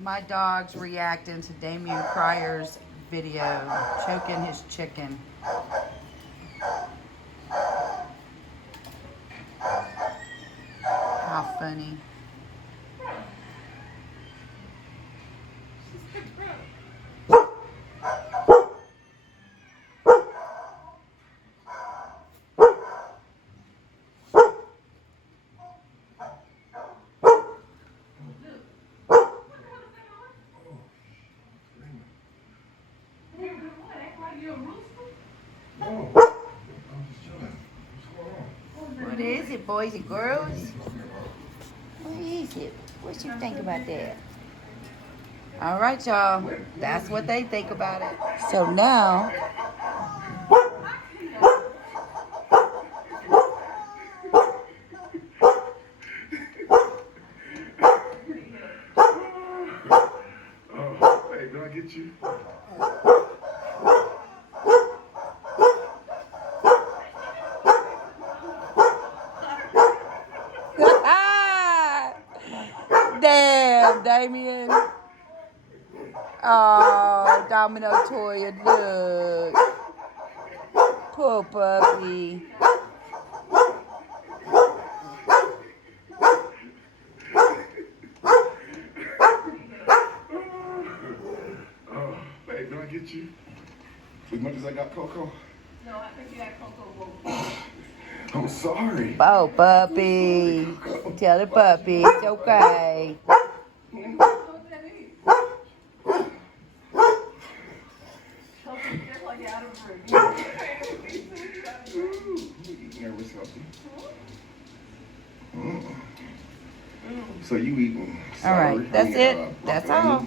My dog's reacting to Damien Cryer's video, choking his chicken. How funny. What is it, boys and girls? What is it? What you think about that? All right, y'all. That's what they think about it. So now, Hey, did I get you? damn, Damien. Oh, Domino Toya, look. Poor puppy. Oh, hey, did I get you? As much as I got Coco? No, I think you got Coco. I'm sorry. Oh, puppy. Tell the puppy it's okay. Nervous, healthy. So you eating? All right, that's it. That's all.